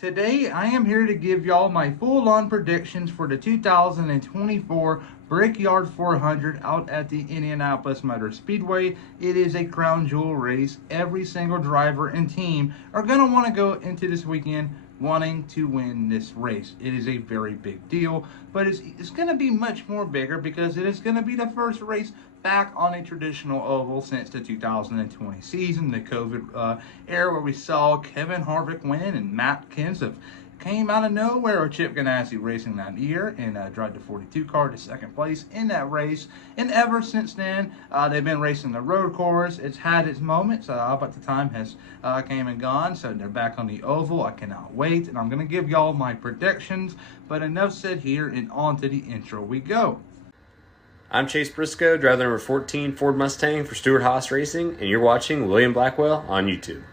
Today, I am here to give y'all my full-on predictions for the 2024 Brickyard 400 out at the Indianapolis Motor Speedway. It is a crown jewel race. Every single driver and team are going to want to go into this weekend wanting to win this race. It is a very big deal, but it's going to be much more bigger because it is going to be the first race back on a traditional oval since the 2020 season, the COVID era where we saw Kevin Harvick win and Matt Kenseth came out of nowhere with Chip Ganassi racing that year and drive the 42 car to second place in that race. And ever since then, they've been racing the road course. It's had its moments, but the time has came and gone, so they're back on the oval. I cannot wait, and I'm going to give y'all my predictions. But enough said here, and on to the intro we go. I'm Chase Briscoe, driver number 14 Ford Mustang for Stewart-Haas Racing, and you're watching William Blackwell on YouTube.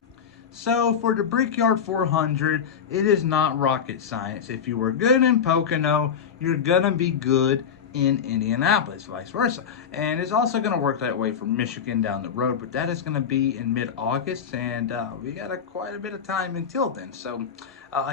So for the Brickyard 400, it is not rocket science. If you were good in Pocono, you're going to be good in Indianapolis, vice versa. And it's also going to work that way for Michigan down the road, but that is going to be in mid-August, and we got quite a bit of time until then. So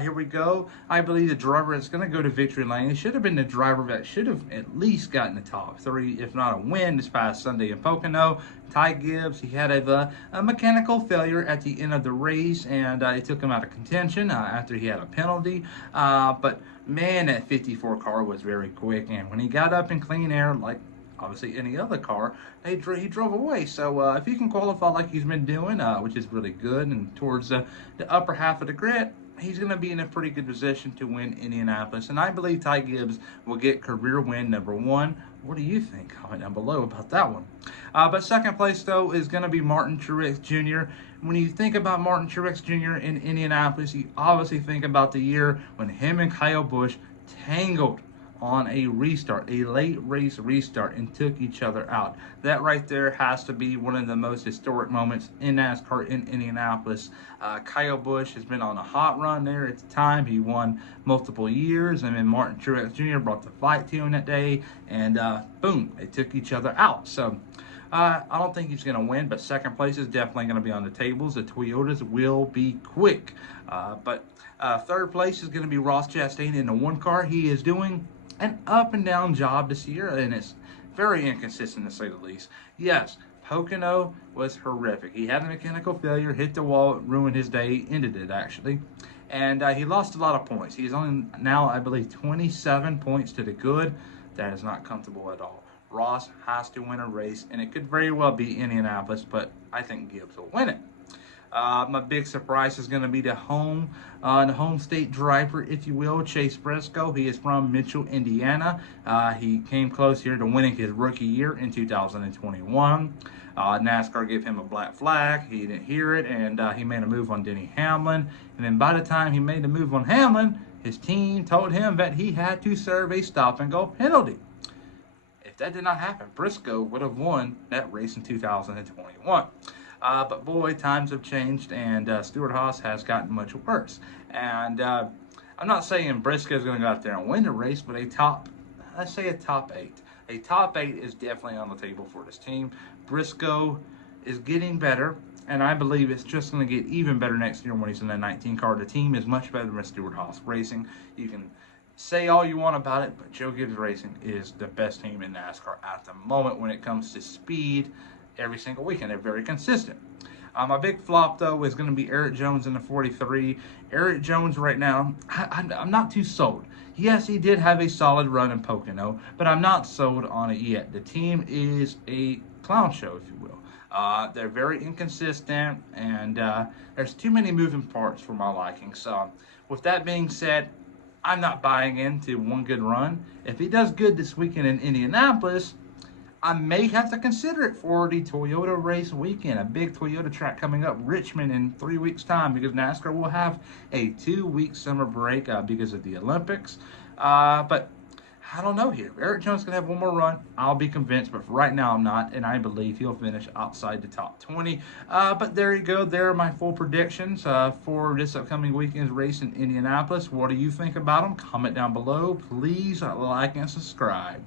here we go. I believe the driver that's going to go to victory lane, it should have been the driver that should have at least gotten the top three, if not a win this past Sunday in Pocono. Ty Gibbs, he had a mechanical failure at the end of the race, and it took him out of contention after he had a penalty. But man, that 54 car was very quick, and when he got up in clean air, like obviously any other car, he drove away. So if he can qualify like he's been doing, which is really good, and towards the upper half of the grid, he's going to be in a pretty good position to win Indianapolis. And I believe Ty Gibbs will get career win number 1. What do you think? Comment down below about that one. But second place, though, is going to be Martin Truex Jr. When you think about Martin Truex Jr. in Indianapolis, you obviously think about the year when him and Kyle Busch tangled on a restart, a late race restart, and took each other out. That right there has to be one of the most historic moments in NASCAR in Indianapolis. Kyle Busch has been on a hot run there at the time. He won multiple years, and then Martin Truex Jr. brought the fight to him that day, and boom, they took each other out. So I don't think he's going to win, but second place is definitely going to be on the tables. The Toyotas will be quick. But third place is going to be Ross Chastain in the 1 car. He is doing an up and down job this year, and it's very inconsistent to say the least. Yes, Pocono was horrific. He had a mechanical failure, hit the wall, ruined his day, ended it actually, and he lost a lot of points. He's only now, I believe, 27 points to the good. That is not comfortable at all. Ross has to win a race, and it could very well be Indianapolis, but I think Gibbs will win it. My big surprise is going to be the home state driver, if you will, Chase Briscoe. He is from Mitchell, Indiana. He came close here to winning his rookie year in 2021. NASCAR gave him a black flag. He didn't hear it, and he made a move on Denny Hamlin. And then by the time he made the move on Hamlin, his team told him that he had to serve a stop-and-go penalty. If that did not happen, Briscoe would have won that race in 2021. But boy, times have changed, and Stewart-Haas has gotten much worse. And I'm not saying Briscoe's going to go out there and win the race, but let's say a top 8. A top 8 is definitely on the table for this team. Briscoe is getting better, and I believe it's just going to get even better next year when he's in the 19 car. The team is much better than Stewart-Haas Racing. You can say all you want about it, but Joe Gibbs Racing is the best team in NASCAR at the moment when it comes to speed. Every single weekend, they're very consistent. My big flop, though, is going to be Eric Jones in the 43. Eric Jones right now, I'm not too sold. Yes, he did have a solid run in Pocono, but I'm not sold on it yet. The team is a clown show, if you will. They're very inconsistent, and there's too many moving parts for my liking. So with that being said, I'm not buying into one good run. If he does good this weekend in Indianapolis, I may have to consider it for the Toyota race weekend, a big Toyota track coming up, Richmond, in 3 weeks' time, because NASCAR will have a 2-week summer break because of the Olympics. But I don't know here. If Eric Jones is going to have one more run, I'll be convinced, but for right now I'm not, and I believe he'll finish outside the top 20. But there you go. There are my full predictions for this upcoming weekend's race in Indianapolis. What do you think about them? Comment down below. Please like and subscribe.